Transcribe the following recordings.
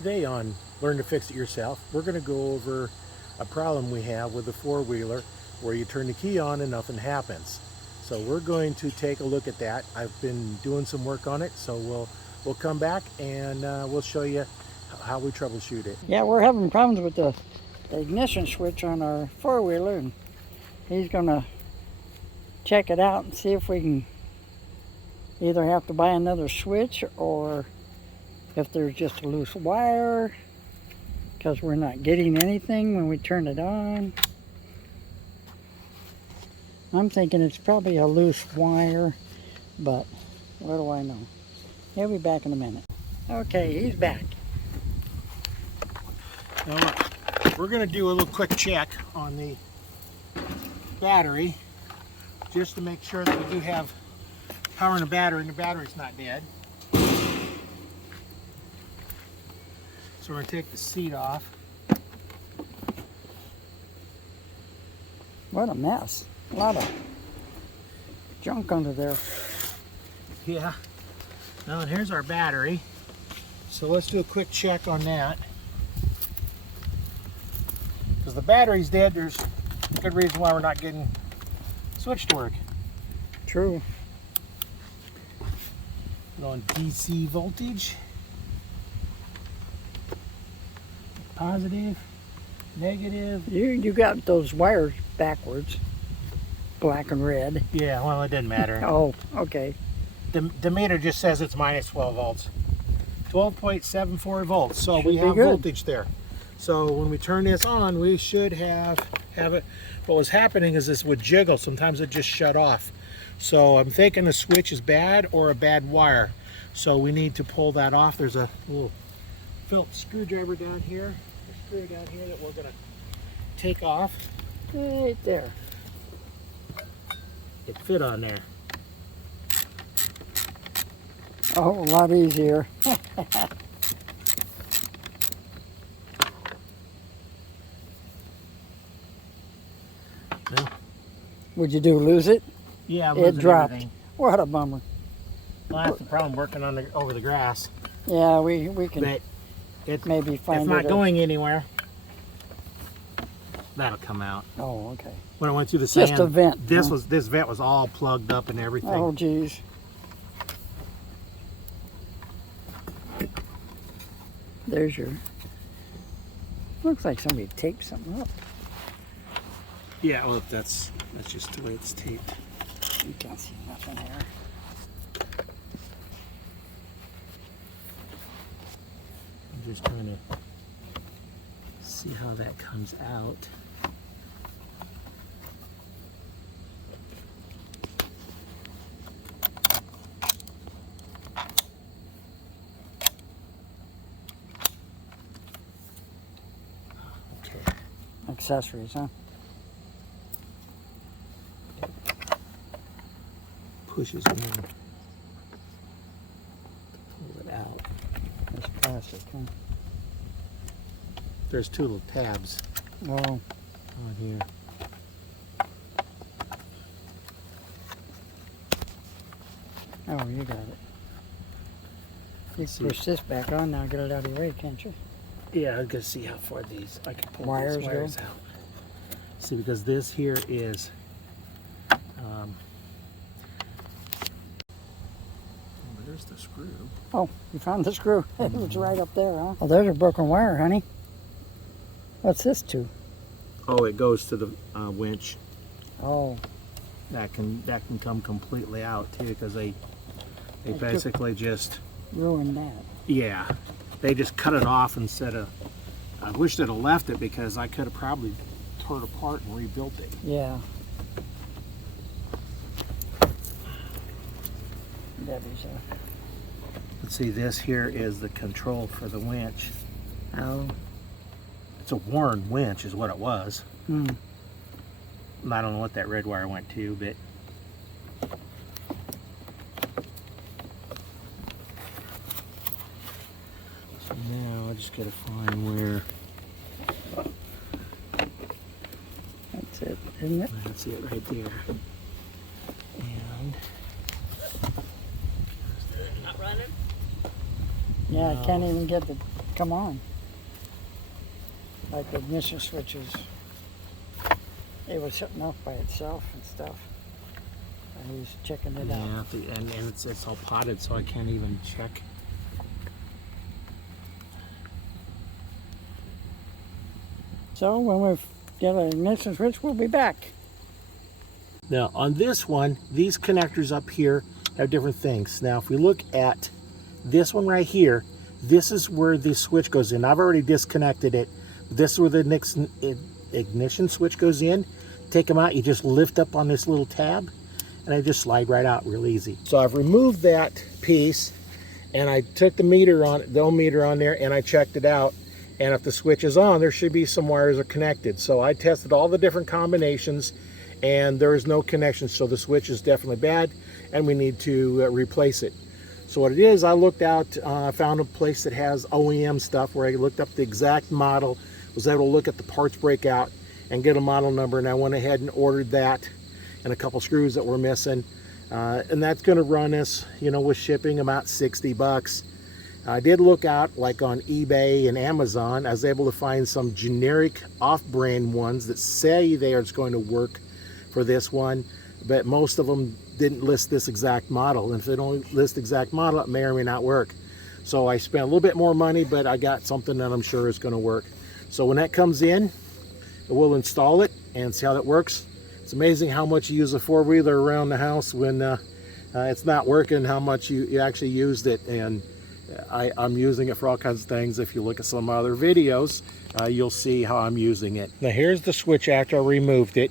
Today on Learn to Fix It Yourself, we're going to go over a problem we have with the four-wheeler where you turn the key on and nothing happens. So we're going to take a look at that. I've been doing some work on it, so we'll come back and we'll show you how we troubleshoot it. Yeah, we're having problems with the ignition switch on our four-wheeler, and he's going to check it out and see if we can either have to buy another switch or if there's just a loose wire, because we're not getting anything when we turn it on. I'm thinking it's probably a loose wire, but what do I know? He'll be back in a minute. Okay, he's back. Now look, we're going to do a little quick check on the battery just to make sure that we do have power in the battery and the battery's not dead. So we're going to take the seat off. What a mess. A lot of junk under there. Yeah. Now and here's our battery. So let's do a quick check on that. Because the battery's dead, there's a good reason why we're not getting switch to work. True. On DC voltage. Positive, negative. You got those wires backwards, black and red. Yeah, well, it doesn't matter. Oh, okay. The meter just says it's minus 12 volts. 12.74 volts, so Should we be have good. voltage there. So when we turn this on, we should have it. What was happening is this would jiggle. Sometimes it just shut off. So I'm thinking the switch is bad or a bad wire. So we need to pull that off. There's a little Phillips screwdriver down here. A screw down here that we're going to take off. Right there. It fit on there. Oh, a lot easier. No. Would you lose it? Yeah, It dropped. everything. What a bummer. Well, that's the problem working on over the grass. Yeah, we can But it's maybe find it's not it. going anywhere. That'll come out. Oh, okay. When I went through the sand, Just a vent. This huh? this vent was all plugged up and everything. Oh, geez. There's your. Looks like somebody taped something up. Yeah, well, that's just the way it's taped. You can't see nothing there. I'm just trying to see how that comes out. Okay. Accessories, huh? Pushes in. Pull it out. It's plastic, huh? There's two little tabs Oh, on here. oh, you got it. You See. can push this back on now, get it out of your way, can't you? Yeah, I'm gonna see how far I can pull Wires these go? wires out. See, because this here is there's the screw. Oh, you found the screw. It was right up there, huh? Oh, there's a broken wire, honey. What's this to? Oh, it goes to the winch. Oh, That can come completely out too, because they basically just ruined that. yeah, they just cut it off instead of. I wish they'd have left it because I could have probably torn it apart and rebuilt it. Yeah. Debbie's Let's see, this here is the control for the winch. Oh. It's a worn winch is what it was. Hmm. I don't know what that red wire went to, but so now I just gotta find where. That's it, isn't it? That's it right there. And Yeah, I can't even get the come on. Like the ignition switches. It was shutting off by itself and stuff. And he's checking it out. Yeah, and it's all potted, so I can't even check. So when we get an ignition switch, we'll be back. Now on this one, these connectors up here have different things. Now if we look at this one right here, this is where the switch goes in. I've already disconnected it. This is where the ignition switch goes in. Take them out, you just lift up on this little tab and they just slide right out real easy. So I've removed that piece and I took the meter on, the ohm meter on there, and I checked it out. And if the switch is on, there should be some wires are connected. So I tested all the different combinations and there is no connection. So the switch is definitely bad and we need to replace it. So what it is, I looked out, I found a place that has OEM stuff where I looked up the exact model, was able to look at the parts breakout and get a model number, and I went ahead and ordered that and a couple screws that were missing. And that's gonna run us, you know, with shipping about 60 bucks. I did look out like on eBay and Amazon. I was able to find some generic off-brand ones that say they are going to work for this one, but most of them didn't list this exact model. And if they don't list the exact model, it may or may not work. So I spent a little bit more money, but I got something that I'm sure is going to work. So when that comes in, we'll install it and see how that works. It's amazing how much you use a four-wheeler around the house when it's not working, how much you actually used it. And I'm using it for all kinds of things. If you look at some other videos, you'll see how I'm using it. Now here's the switch after I removed it,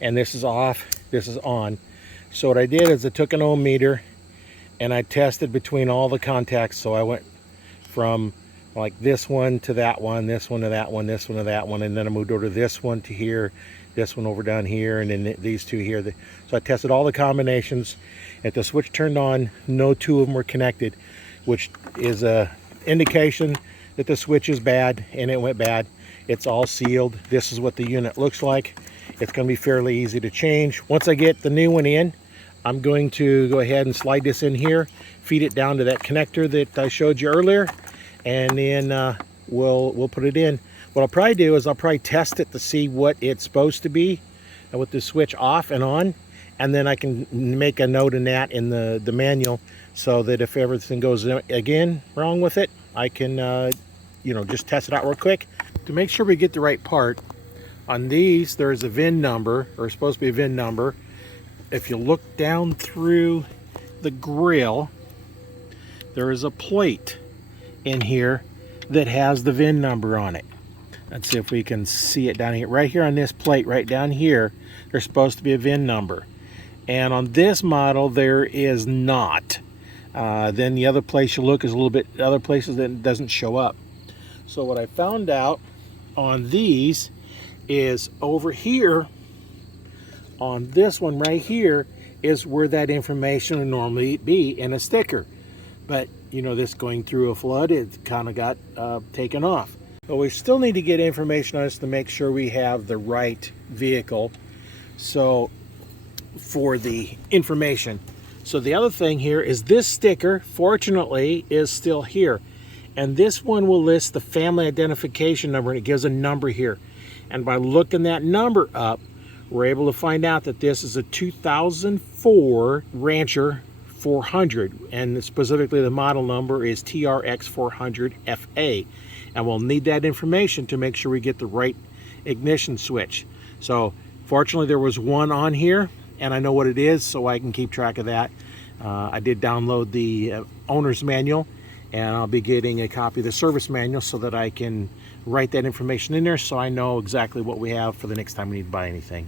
and this is off, this is on. So what I did is I took an ohm meter and I tested between all the contacts. So I went from like this one to that one, this one to that one, this one to that one, and then I moved over to this one to here, this one over down here, and then these two here. So I tested all the combinations. If the switch turned on, no two of them were connected, which is a indication that the switch is bad, and it went bad. It's all sealed. This is what the unit looks like. It's going to be fairly easy to change. Once I get the new one in, I'm going to go ahead and slide this in here, feed it down to that connector that I showed you earlier, and then we'll put it in. What I'll probably do is I'll probably test it to see what it's supposed to be with the switch off and on, and then I can make a note in that in the manual, so that if everything goes again wrong with it, I can you know, just test it out real quick. To make sure we get the right part, on these there's a VIN number, or supposed to be a VIN number. If you look down through the grill, there is a plate in here that has the VIN number on it. Let's see if we can see it down here. Right here on this plate, right down here, there's supposed to be a VIN number. And on this model, there is not. Then the other place you look is a little bit, other places that it doesn't show up. So what I found out on these is over here, on this one right here, is where that information would normally be in a sticker. But you know, this going through a flood, it kind of got taken off. But we still need to get information on this to make sure we have the right vehicle. So for the information. So the other thing here is this sticker, fortunately, is still here. And this one will list the family identification number, and it gives a number here. And by looking that number up, we're able to find out that this is a 2004 Rancher 400, and specifically the model number is TRX400FA. And we'll need that information to make sure we get the right ignition switch. So fortunately there was one on here, and I know what it is, so I can keep track of that. I did download the owner's manual, and I'll be getting a copy of the service manual so that I can write that information in there, so I know exactly what we have for the next time we need to buy anything.